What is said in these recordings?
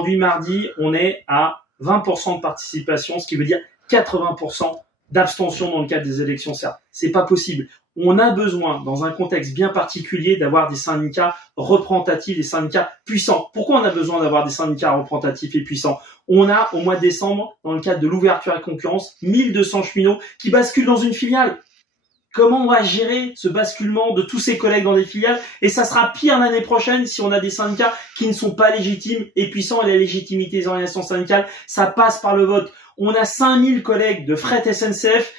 Aujourd'hui, mardi, on est à 20% de participation, ce qui veut dire 80% d'abstention dans le cadre des élections SERP. C'est pas possible. On a besoin, dans un contexte bien particulier, d'avoir des syndicats représentatifs, des syndicats puissants. Pourquoi on a besoin d'avoir des syndicats représentatifs et puissants? On a, au mois de décembre, dans le cadre de l'ouverture à la concurrence, 1200 cheminots qui basculent dans une filiale. Comment on va gérer ce basculement de tous ces collègues dans des filiales? Et ça sera pire l'année prochaine si on a des syndicats qui ne sont pas légitimes et puissants. Et la légitimité des organisations syndicales, ça passe par le vote. On a 5000 collègues de fret SNCF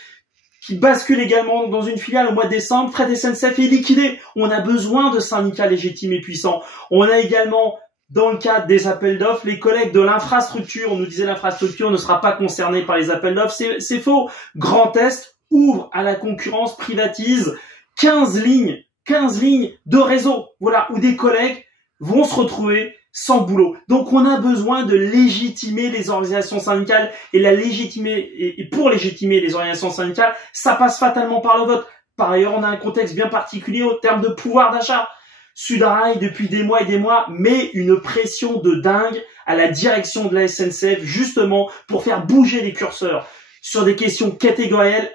qui basculent également dans une filiale au mois de décembre. Fret SNCF est liquidé. On a besoin de syndicats légitimes et puissants. On a également, dans le cadre des appels d'offres, les collègues de l'infrastructure. On nous disait l'infrastructure ne sera pas concernée par les appels d'offres. C'est faux. Grand Est ouvre à la concurrence, privatise 15 lignes de réseau, voilà, où des collègues vont se retrouver sans boulot. Donc on a besoin de légitimer les organisations syndicales et pour légitimer les organisations syndicales, ça passe fatalement par le vote. Par ailleurs, on a un contexte bien particulier au terme de pouvoir d'achat. Sudrail, depuis des mois et des mois, met une pression de dingue à la direction de la SNCF, justement pour faire bouger les curseurs sur des questions catégorielles,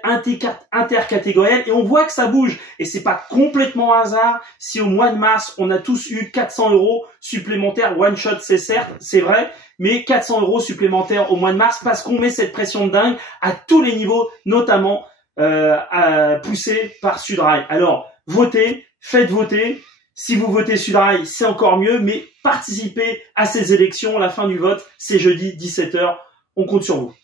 intercatégorielles, et on voit que ça bouge. Et c'est pas complètement hasard si au mois de mars, on a tous eu 400 € supplémentaires, one shot, c'est certes, c'est vrai, mais 400 € supplémentaires au mois de mars parce qu'on met cette pression de dingue à tous les niveaux, notamment poussée par Sudrail. Alors, votez, faites voter. Si vous votez Sudrail, c'est encore mieux, mais participez à ces élections. La fin du vote, c'est jeudi 17 h. On compte sur vous.